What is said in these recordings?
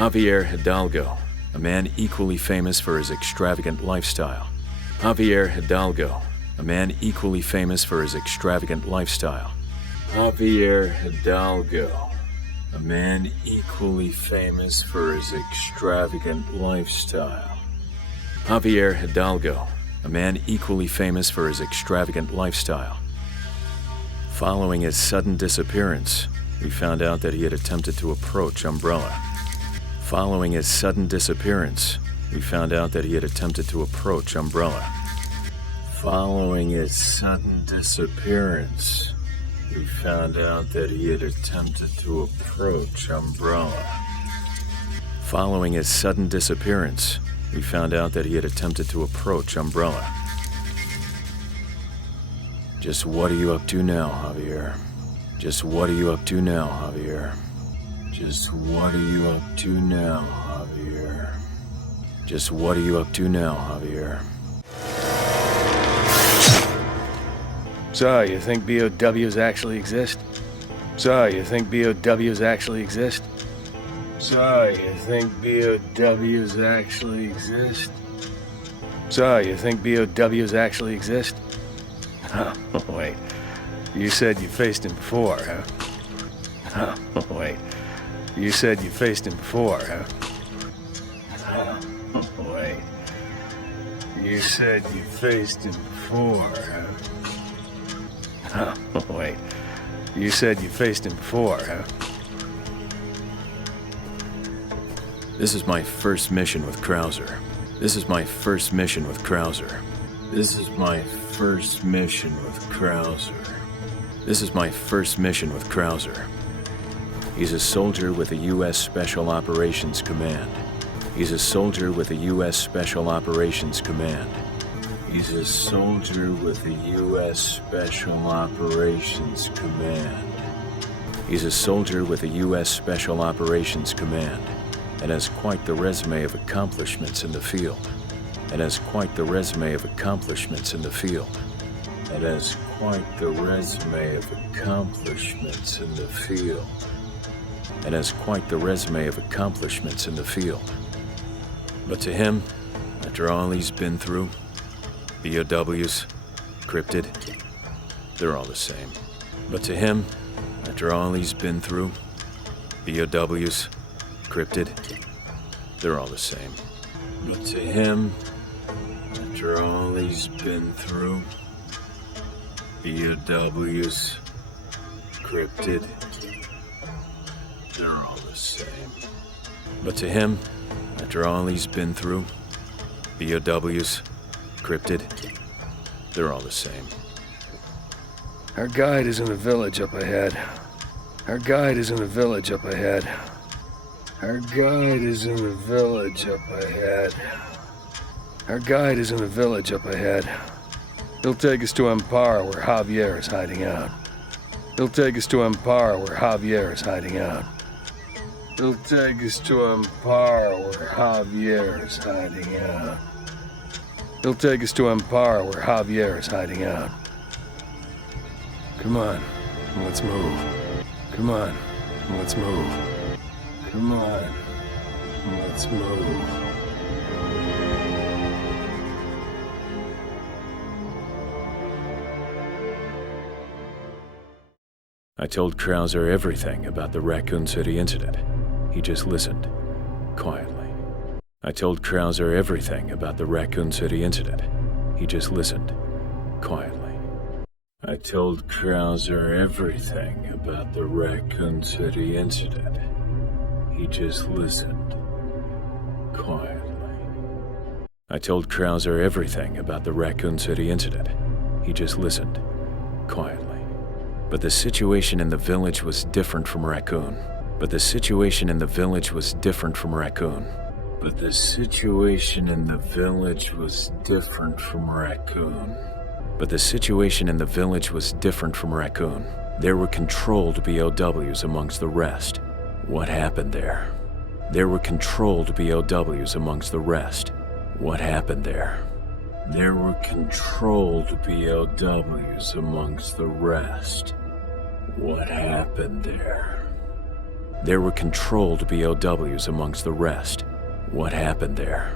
Javier Hidalgo, a man equally famous for his extravagant lifestyle. Javier Hidalgo, a man equally famous for his extravagant lifestyle. Javier Hidalgo, a man equally famous for his extravagant lifestyle. Javier Hidalgo, a man equally famous for his extravagant lifestyle. Following his sudden disappearance, we found out that he had attempted to approach Umbrella. Following his sudden disappearance, we found out that he had attempted to approach Umbrella. Following his sudden disappearance, we found out that he had attempted to approach Umbrella. Following his sudden disappearance, we found out that he had attempted to approach Umbrella. Just what are you up to now, Javier? Just what are you up to now, Javier? Just what are you up to now, Javier? Just what are you up to now, Javier? So, you think BOWs actually exist? So, you think BOWs actually exist? So, you think BOWs actually exist? So, you think BOWs actually exist? Oh, wait. You said you faced him before, huh? Oh, wait. You said you faced him before, huh? Oh, wait. You said you faced him before, huh? Oh, wait. You said you faced him before, huh? This is my first mission with Krauser. This is my first mission with Krauser. This is my first mission with Krauser. This is my first mission with Krauser. He's a soldier with the U.S. Special Operations Command. He's a soldier with the U.S. Special Operations Command. He's a soldier with the U.S. Special Operations Command. He's a soldier with the U.S. Special Operations Command, and has quite the resume of accomplishments in the field. And has quite the resume of accomplishments in the field. And has quite the resume of accomplishments in the field. And has quite the resume of accomplishments in the field. But to him, after all he's been through, BOWs, cryptid, they're all the same. But to him, after all he's been through, BOWs, cryptid, they're all the same. But to him, after all he's been through, BOWs, cryptid, they're all the same. But to him, after all he's been through, BOWs, cryptid, they're all the same. Our guide is in the village up ahead. Our guide is in the village up ahead. Our guide is in the village up ahead. Our guide is in the village up ahead. He'll take us to Amparo where Javier is hiding out. He'll take us to Amparo where Javier is hiding out. He'll take us to Amparo where Javier is hiding out. He'll take us to Amparo where Javier is hiding out. Come on, let's move. Come on, let's move. Come on, let's move. I told Krauser everything about the Raccoon City incident. He just listened, quietly. I told Krauser everything about the Raccoon City incident. He just listened, quietly. I told Krauser everything about the Raccoon City incident. He just listened, quietly. I told Krauser everything about the Raccoon City incident. He just listened, quietly. But the situation in the village was different from Raccoon. But the situation in the village was different from Raccoon. But the situation in the village was different from Raccoon. But the situation in the village was different from Raccoon. There were controlled BOWs amongst the rest. What happened there? There were controlled BOWs amongst the rest. What happened there? There were controlled BOWs amongst the rest. What happened there? There were controlled BOWs amongst the rest. What happened there?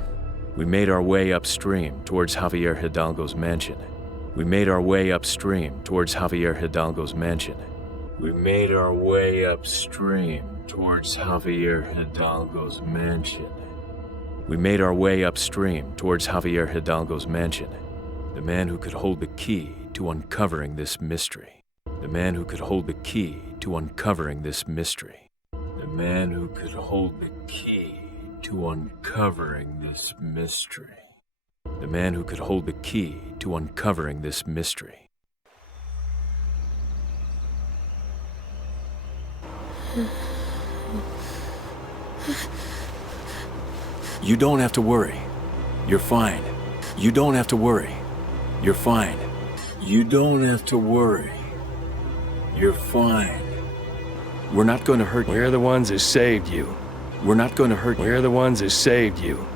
We made our way upstream towards Javier Hidalgo's mansion. We made our way upstream towards Javier Hidalgo's mansion. We made our way upstream towards Javier Hidalgo's mansion. We made our way upstream towards Javier Hidalgo's mansion. The man who could hold the key to uncovering this mystery. The man who could hold the key to uncovering this mystery. The man who could hold the key to uncovering this mystery. The man who could hold the key to uncovering this mystery. You don't have to worry. You're fine. You don't have to worry. You're fine. You don't have to worry. You're fine. We're not going to hurt you. We're the ones who saved you. We're not going to hurt you. We're the ones who saved you.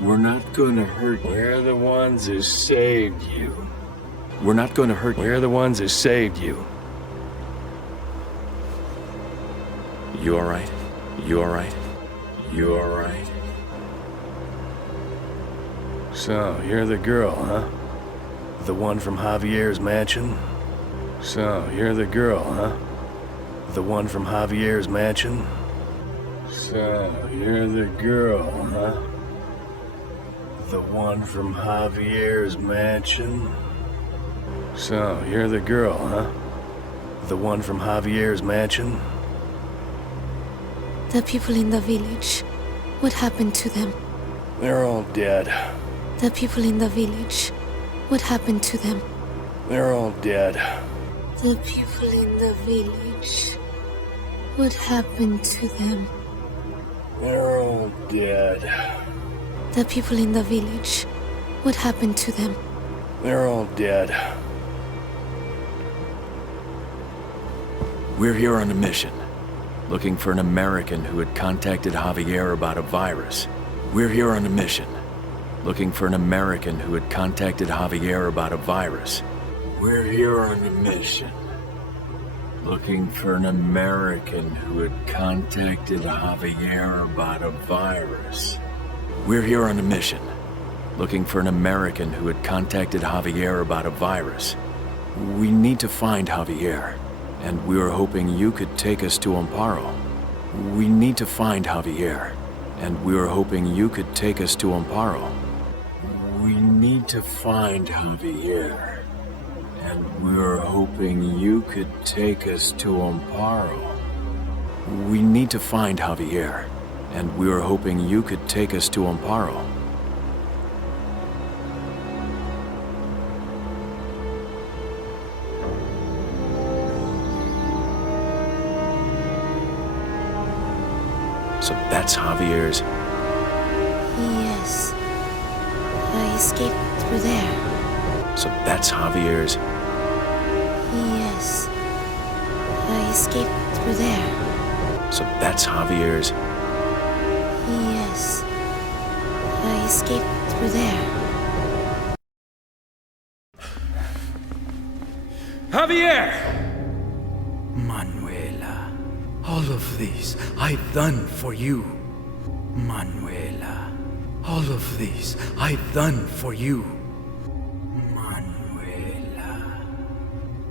We're not going to hurt you. We're the ones who saved you. We're not going to hurt you. We're the ones who saved you. You all right? You all right? You all right? So, you're the girl, huh? The one from Javier's mansion? So, you're the girl, huh? The one from Javier's mansion? So, you're the girl, huh? The one from Javier's mansion? So, you're the girl, huh? The one from Javier's mansion? The people in the village. What happened to them? They're all dead. The people in the village. What happened to them? They're all dead. The people in the village. What happened to them? They're all dead. The people in the village. What happened to them? They're all dead. We're here on a mission, looking for an American who had contacted Javier about a virus. We're here on a mission, looking for an American who had contacted Javier about a virus. We're here on a mission, looking for an American who had contacted Javier about a virus. We're here on a mission, looking for an American who had contacted Javier about a virus. We need to find Javier, and we were hoping you could take us to Amparo. We need to find Javier, and we were hoping you could take us to Amparo. We need to find Javier, and we were hoping you could take us to Amparo. We need to find Javier, and we were hoping you could take us to Amparo. So that's Javier's. Yes. I escaped through there. So that's Javier's. Yes. I escaped through there. So that's Javier's. Yes. I escaped through there. Javier! Manuela, all of this I've done for you. Manuela, all of this I've done for you. Manuela,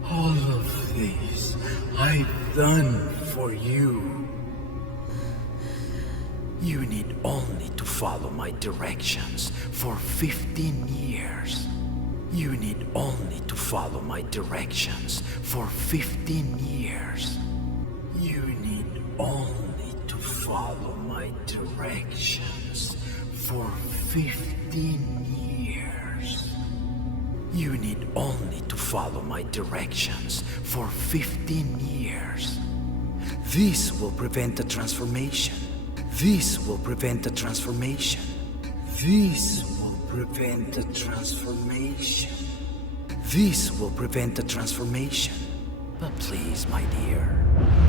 all of this I've done for you. You need only to follow my directions for 15 years. You need only to follow my directions for 15 years. You need only to follow my directions for 15 years. You need only to follow my directions for 15 years. This will prevent the transformation. This will prevent the transformation. This will prevent the transformation. This will prevent the transformation. But please, my dear,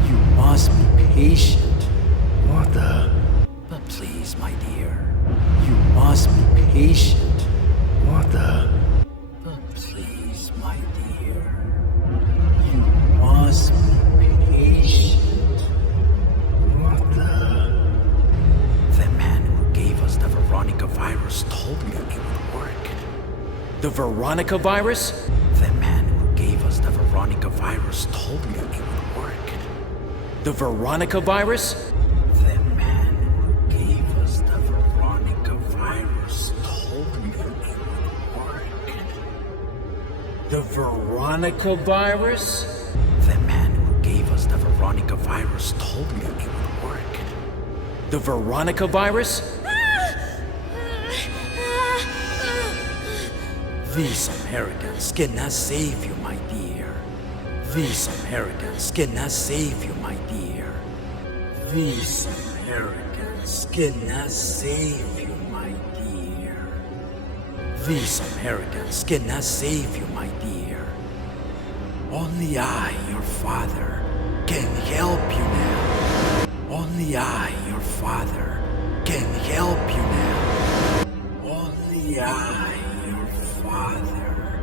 you must be patient. What the? But please, my dear, you must be patient. What the? But please, my dear, you must be patient. What The Veronica virus? The man who gave us the Veronica virus told me it would work. The Veronica virus? The man who gave us the Veronica virus told me it would work. The Veronica virus? The man who gave us the Veronica virus told me it would work. The Veronica virus? These Americans cannot save you, my dear. These Americans cannot save you, my dear. These Americans cannot save you, my dear. These Americans cannot save you, my dear. Only I, your father, can help you now. Only I, your father, can help you now. Only I, your father,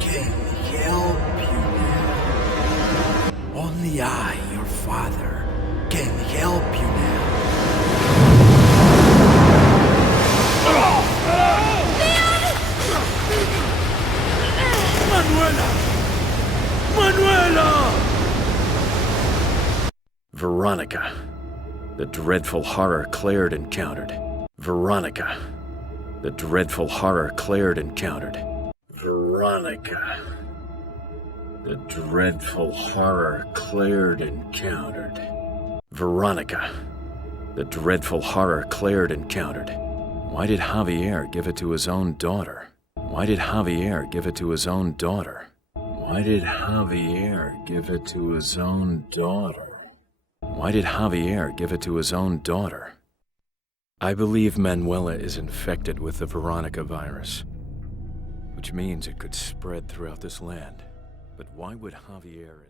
can help you now. Only I, your father, can help you now. Manuela! Manuela! Veronica. The dreadful horror Claire had encountered. Veronica. The dreadful horror Claire had encountered. Veronica. The dreadful horror Claire had encountered. Veronica. The dreadful horror Claire had encountered. Why did Javier give it to his own daughter? Why did Javier give it to his own daughter? Why did Javier give it to his own daughter? Why did Javier give it to his own daughter? I believe Manuela is infected with the Veronica virus, which means it could spread throughout this land. But why would Javier